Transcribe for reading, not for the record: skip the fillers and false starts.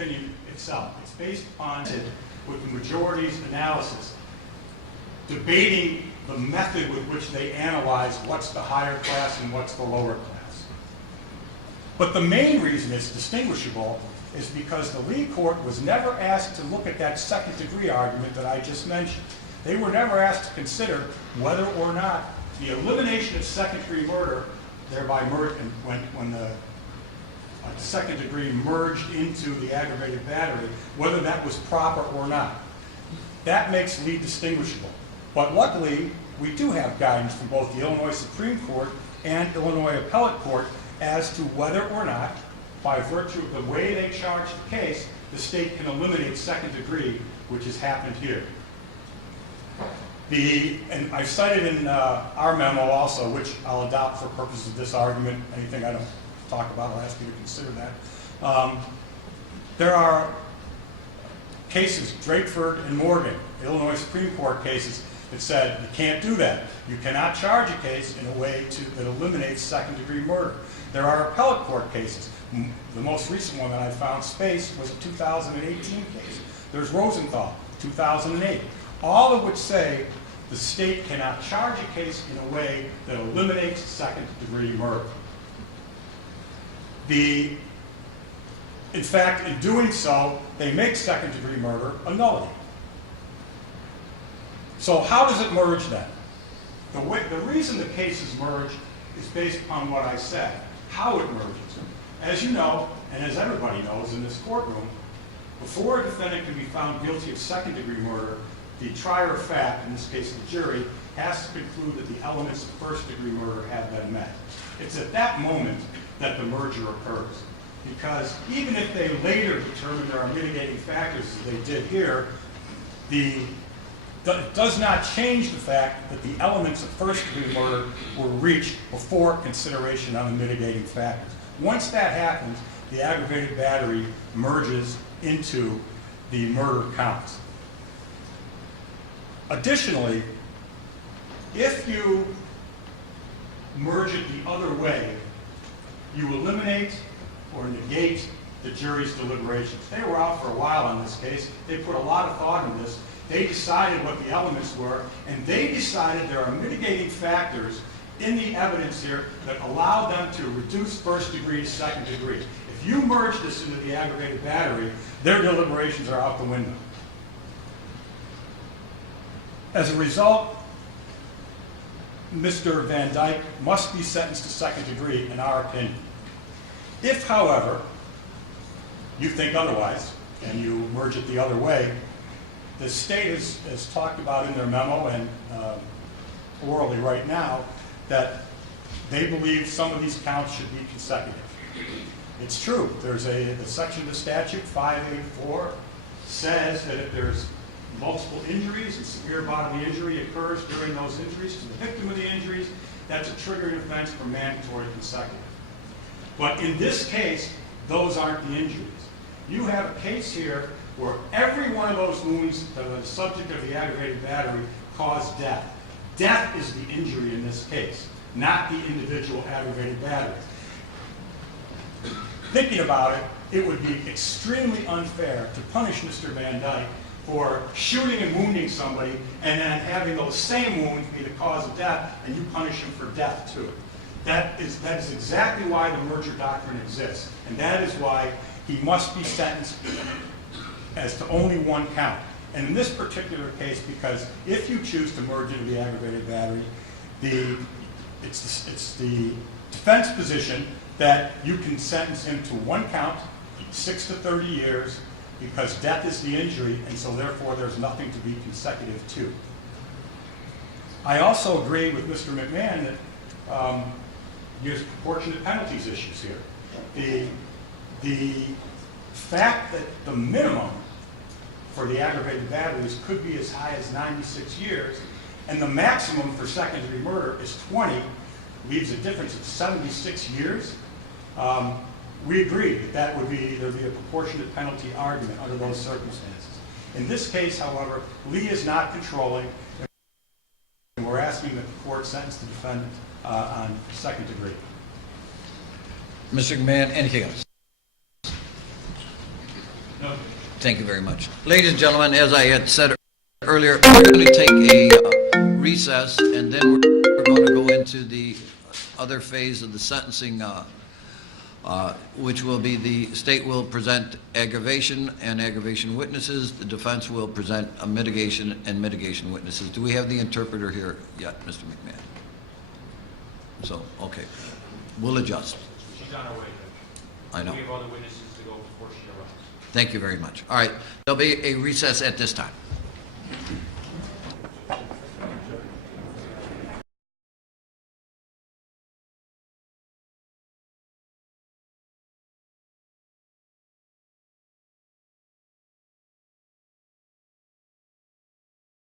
opinion itself. It's based upon with the majority's analysis, debating the method with which they analyze what's the higher class and what's the lower class. But the main reason it's distinguishable is because the Lee court was never asked to look at that second degree argument that I just mentioned. They were never asked to consider whether or not the elimination of second degree murder, thereby when the second degree merged into the aggravated battery, whether that was proper or not. That makes Lee distinguishable. But luckily, we do have guidance from both the Illinois Supreme Court and Illinois Appellate Court as to whether or not, by virtue of the way they charge the case, the state can eliminate second degree, which has happened here. And I've cited in our memo also, which I'll adopt for purposes of this argument. Anything I don't talk about, I'll ask you to consider that. There are cases, Drakeford and Morgan, Illinois Supreme Court cases, that said you can't do that. You cannot charge a case in a way that eliminates second degree murder. There are appellate court cases. The most recent one that I found, Space, was a 2018 case. There's Rosenthal, 2008. All of which say the state cannot charge a case in a way that eliminates second degree murder. In fact, in doing so, they make second degree murder a nullity. So how does it merge then? The reason the cases merge is based upon what I said, how it merges. As you know, and as everybody knows in this courtroom, before a defendant can be found guilty of second degree murder, the trier of fact, in this case the jury, has to conclude that the elements of first degree murder have been met. It's at that moment that the merger occurs. Because even if they later determine there are mitigating factors, as they did here, it does not change the fact that the elements of first degree murder were reached before consideration on the mitigating factors. Once that happens, the aggravated battery merges into the murder counts. Additionally, if you merge it the other way, you eliminate or negate the jury's deliberations. They were out for a while on this case. They put a lot of thought in this. They decided what the elements were, and they decided there are mitigating factors in the evidence here that allow them to reduce first degree to second degree. If you merge this into the aggravated battery, their deliberations are out the window. As a result, Mr. Van Dyke must be sentenced to second degree, in our opinion. If, however, you think otherwise, and you merge it the other way, the state has talked about in their memo and orally right now that they believe some of these counts should be consecutive. It's true. There's the section of the statute, 584, says that if there's multiple injuries and severe bodily injury occurs during those injuries to the victim of the injuries, that's a triggering offense for mandatory consecutive. But in this case, those aren't the injuries. You have a case here where every one of those wounds that are the subject of the aggravated battery caused death. Death is the injury in this case, not the individual aggravated battery. Thinking about it, it would be extremely unfair to punish Mr. Van Dyke for shooting and wounding somebody and then having those same wounds be the cause of death, and you punish him for death too. That is exactly why the merger doctrine exists, and that is why he must be sentenced as to only one count. And in this particular case, because if you choose to merge into the aggravated battery, it's the defense position that you can sentence him to one count, 6 to 30 years, because death is the injury, and so therefore there's nothing to be consecutive to. I also agree with Mr. McMahon that there's proportionate penalties issues here. The fact that the minimum for the aggravated batteries could be as high as 96 years, and the maximum for second-degree murder is 20, leaves a difference of 76 years. We agree that that would either be a proportionate penalty argument under those circumstances. In this case, however, Lee is not controlling, and we're asking that the court sentence the defendant on second degree. Mr. McMahon, anything else? No. Thank you very much. Ladies and gentlemen, as I had said earlier, we're going to take a recess, and then we're going to go into the other phase of the sentencing, which will be the state will present aggravation and aggravation witnesses. The defense will present a mitigation and mitigation witnesses. Do we have the interpreter here yet, Mr. McMahon? So, okay. We'll adjust. She's on her way, Judge. I know. We have other witnesses to go before she arrives. Thank you very much. All right. There'll be a recess at this time.